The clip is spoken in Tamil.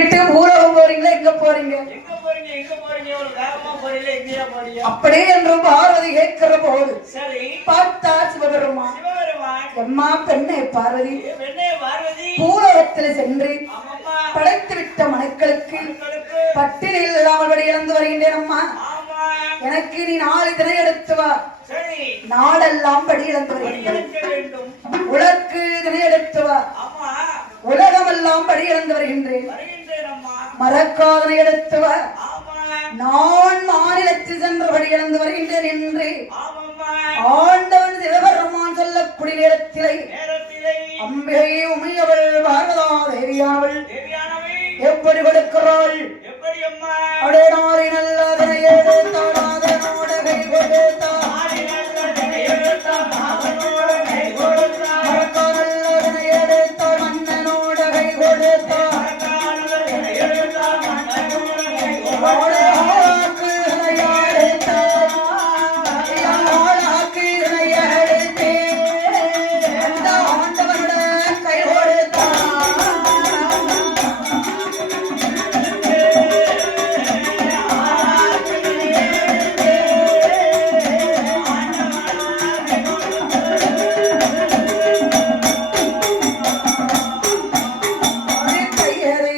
விட்டு ஊரகம் போறீங்களா? எங்க போறீங்க? அப்படியே என்று பார்வதி கேட்கிற போது பார்த்தா சிவபெருமான், எம்மா பெண்ணே பார்வதி, பூலோகத்தில் சென்று படைத்து விட்ட மனுக்களுக்கு பட்டினியில் இல்லாமல் படி இழந்து வருகின்றேன் அம்மா. எனக்கு நீ 4 தினை எடுத்து வா. நாடெல்லாம் படி இழந்து வருகின்றேன். உலக்கு தினை எடுத்து வா. உலகமெல்லாம் படி இழந்து வருகின்றேன். மரக்காதனை எடுத்து வா. நான் மாநிலத்தில் சென்று படி இழந்து வருகின்றேன் என்று ஆண்டவன் சிவபெருமான் சொல்லக்கூடிய நேரத்திலே அம்பிகை உமையவள் பார்வதா தேவியானவள் எப்படி கொடுக்கிறாள்?